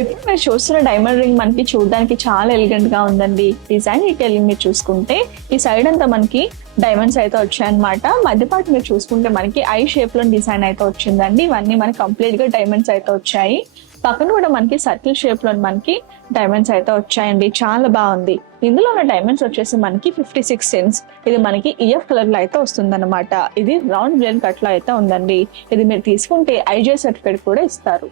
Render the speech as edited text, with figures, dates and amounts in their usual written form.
ఇప్పుడు మీరు చూస్తున్న డైమండ్ రింగ్ మనకి చూడడానికి చాలా ఎలిగెంట్ గా ఉందండి. డిజైన్ డీటెయిలింగ్ మీరు చూసుకుంటే ఈ సైడ్ అంతా మనకి డైమండ్స్ అయితే వచ్చాయన్నమాట. మధ్యపాటు మీరు చూసుకుంటే మనకి ఐ షేప్ లో డిజైన్ అయితే వచ్చిందండి. ఇవన్నీ మనకి కంప్లీట్ గా డైమండ్స్ అయితే వచ్చాయి. పక్కన కూడా మనకి సర్కిల్ షేప్ లో మనకి డైమండ్స్ అయితే వచ్చాయండి. చాలా బాగుంది. ఇందులో ఉన్న డైమండ్స్ వచ్చేసి మనకి 56 సెంట్స్. ఇది మనకి ఈఎఫ్ కలర్ లో అయితే వస్తుంది అనమాట. ఇది రౌండ్ బ్లేడ్ కట్ లో అయితే ఉందండి. ఇది మీరు తీసుకుంటే ఐజే సర్టిఫికేట్ కూడా ఇస్తారు.